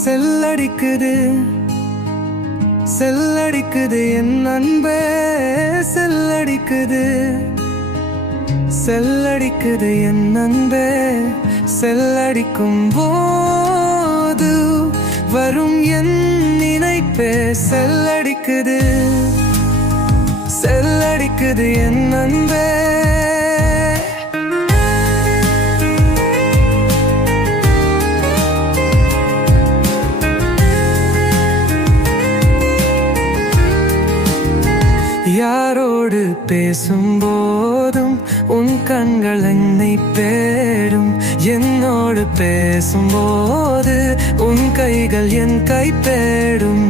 செல்லடிக்குது செல்லடிக்குது என் அன்பே செல்லடிக்குது செல்லடிக்குது என் அன்பே செல்லடிக்கும் போது வரும் என் நினைப்பே செல்லடிக்குது செல்லடிக்குது என் அன்பே யாரோடு பேசும்போதும் உன் கண்கள் என்னை தேடும் என்னோடு பேசும்போது உன் கைகள் என் கை தேடும்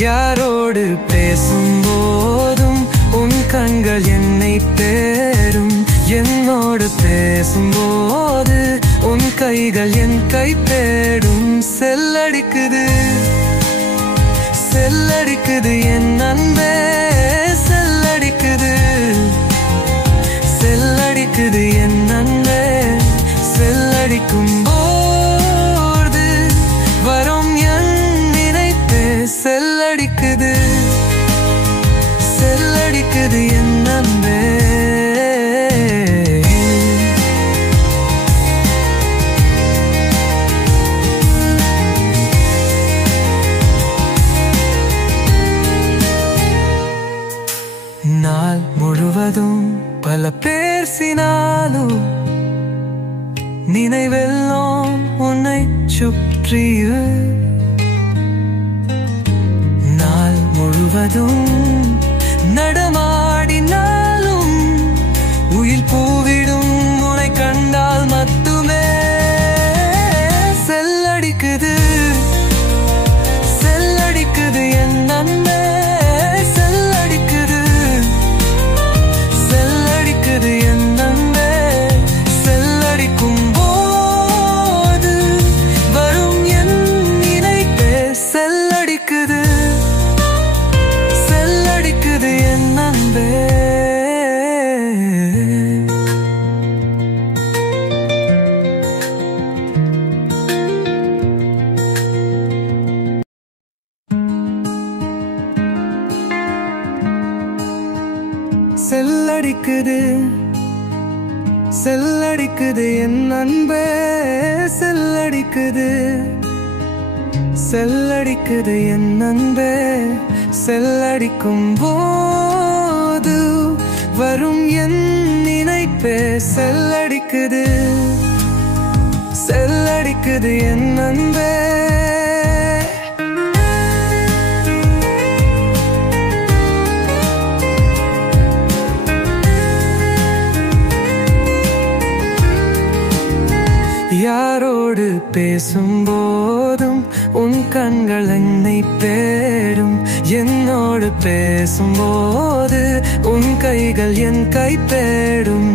யாரோடு பேசும்போதும் உன் கண்கள் என்னை தேடும் என்னோடு பேசும்போது உன் கைகள் என் கை தேடும் செல்லடிக்குது செல்லடிக்குது என் அன்பே செல்லடிக்குது செல்லடிக்குது என் அன்பே செல்லடிக்கும் போது வரும் என் நினைப்பே செல்லடிக்குது செல்லடிக்குது என் அன்பே நாள் முழுவதும் பல பேசினாலும் நினைவெல்லாம் உன்னை சுற்றியே நாள் முழுவதும் நடமாடினாலும் உயிர் பூவிடும் உன்னை கண்டால் மட்டுமே செல்லடிக்குது செல்லடிக்குது என் அன்பே என் அன்பே செல்லடிக்கும் போது வரும் என் நினைப்பே செல்லடிக்குது செல்லடிக்குது என் அன்பே செல்லடிக்குது செல்லடிக்குது என் அன்பே செல்லடிக்குது செல்லடிக்குது என் அன்பே செல்லடிக்கும் போது வரும் என் நினைப்பே செல்லடிக்குது செல்லடிக்குது என் அன்பே யாரோடு பேசும்போதும் உன் கண்கள் என்னை தேடும் என்னோடு பேசும்போது உன் கைகள் என் கை தேடும்